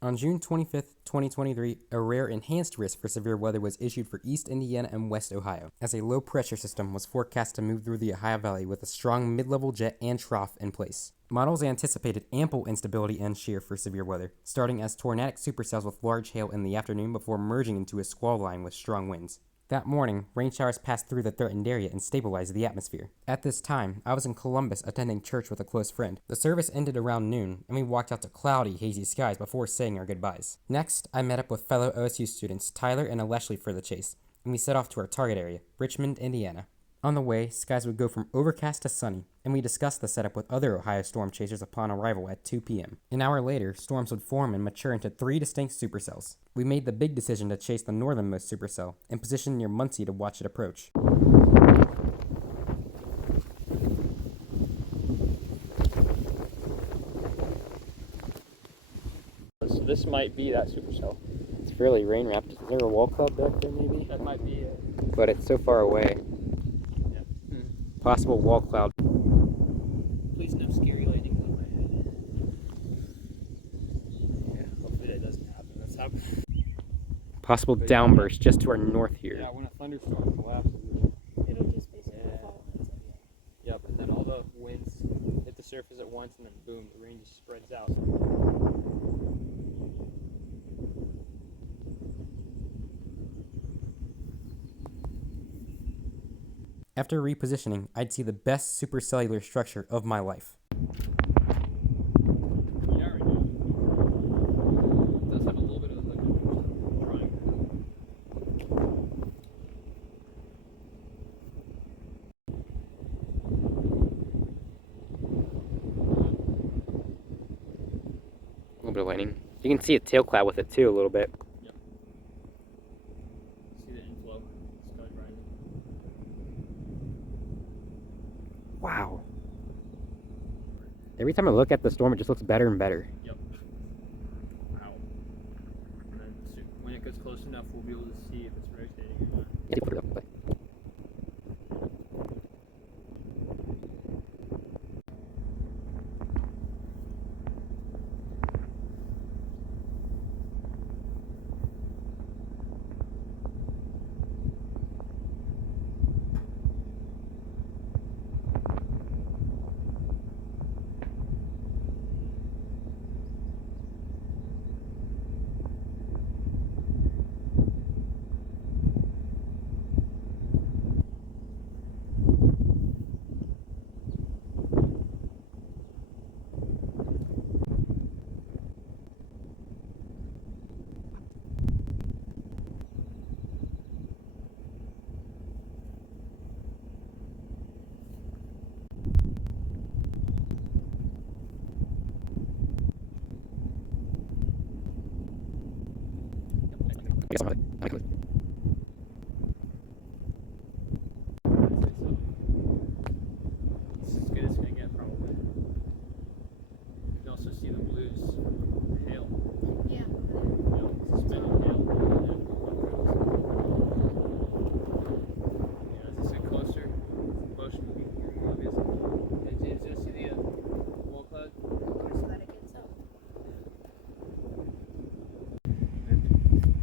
On June 25th, 2023, a rare enhanced risk for severe weather was issued for East Indiana and West Ohio, as a low-pressure system was forecast to move through the Ohio Valley with a strong mid-level jet and trough in place. Models anticipated ample instability and shear for severe weather, starting as tornadic supercells with large hail in the afternoon before merging into a squall line with strong winds. That morning, rain showers passed through the threatened area and stabilized the atmosphere. At this time, I was in Columbus attending church with a close friend. The service ended around noon, and we walked out to cloudy, hazy skies before saying our goodbyes. Next, I met up with fellow OSU students Tyler and Aleshley for the chase, and we set off to our target area, Richmond, Indiana. On the way, skies would go from overcast to sunny, and we discussed the setup with other Ohio storm chasers upon arrival at 2 p.m. An hour later, storms would form and mature into 3 distinct supercells. We made the big decision to chase the northernmost supercell and position near Muncie to watch it approach. So this might be that supercell. It's fairly rain-wrapped. Is there a wall cloud back there, maybe? That might be it. But it's so far away. Yeah. Possible wall cloud. Please no scary lightning on my head. Yeah, hopefully that doesn't happen. That's happening. Possible downburst just to our north here. Yeah, when a thunderstorm collapses, It'll just basically fall. yep, and then all the winds hit the surface at once, and then boom, the rain just spreads out. After repositioning, I'd see the best supercellular structure of my life. Yeah, right now. It does have a little bit of like a triangle. A little bit of lightning. You can see a tail cloud with it too, a little bit. Yep. See the inflow. Sky rising. Wow. Every time I look at the storm, it just looks better and better. Yep. Wow. And then when it gets close enough, we'll be able to see if it's rotating or not. It's as good as it's gonna get, probably. You can also see the blues, the hail. Yeah. Suspended hail. Yeah, as I get closer will be more obvious. And James, you'll see the wall cloud. So that it gets up. And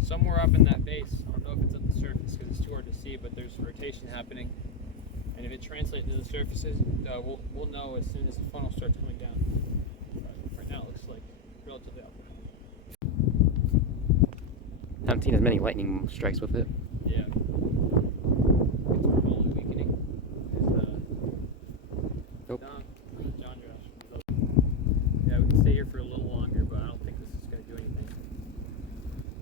somewhere up in that base, I don't know if it's at the surface because it's too hard to see, but there's rotation happening. And if it translates to the surfaces, we'll know as soon as the funnel starts coming down. Right now it looks like relatively up. I haven't seen as many lightning strikes with it. Yeah. It's probably weakening. Nope. John Josh. Yeah, we can stay here for a little longer, but I don't think this is going to do anything.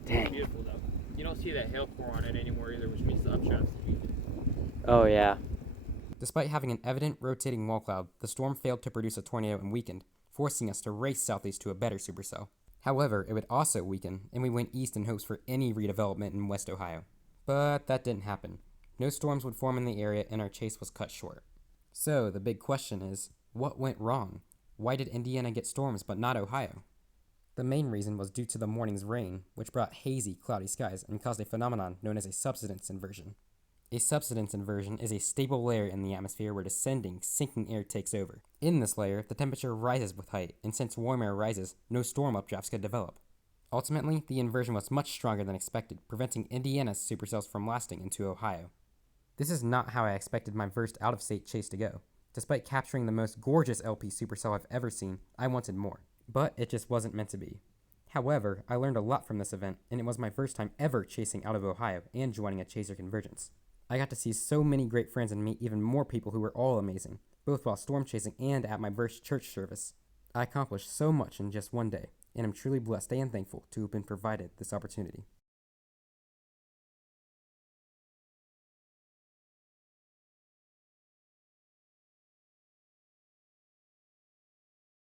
Dang. Beautiful though. You don't see that hail core on it anymore either, which means the updraft's weakening. Oh, yeah. Despite having an evident rotating wall cloud, the storm failed to produce a tornado and weakened, forcing us to race southeast to a better supercell. However, it would also weaken, and we went east in hopes for any redevelopment in West Ohio. But that didn't happen. No storms would form in the area, and our chase was cut short. So, the big question is, what went wrong? Why did Indiana get storms but not Ohio? The main reason was due to the morning's rain, which brought hazy, cloudy skies and caused a phenomenon known as a subsidence inversion. A subsidence inversion is a stable layer in the atmosphere where descending, sinking air takes over. In this layer, the temperature rises with height, and since warm air rises, no storm updrafts could develop. Ultimately, the inversion was much stronger than expected, preventing Indiana's supercells from lasting into Ohio. This is not how I expected my first out-of-state chase to go. Despite capturing the most gorgeous LP supercell I've ever seen, I wanted more. But it just wasn't meant to be. However, I learned a lot from this event, and it was my first time ever chasing out of Ohio and joining a chaser convergence. I got to see so many great friends and meet even more people who were all amazing, both while storm chasing and at my first church service. I accomplished so much in just one day, and I'm truly blessed and thankful to have been provided this opportunity.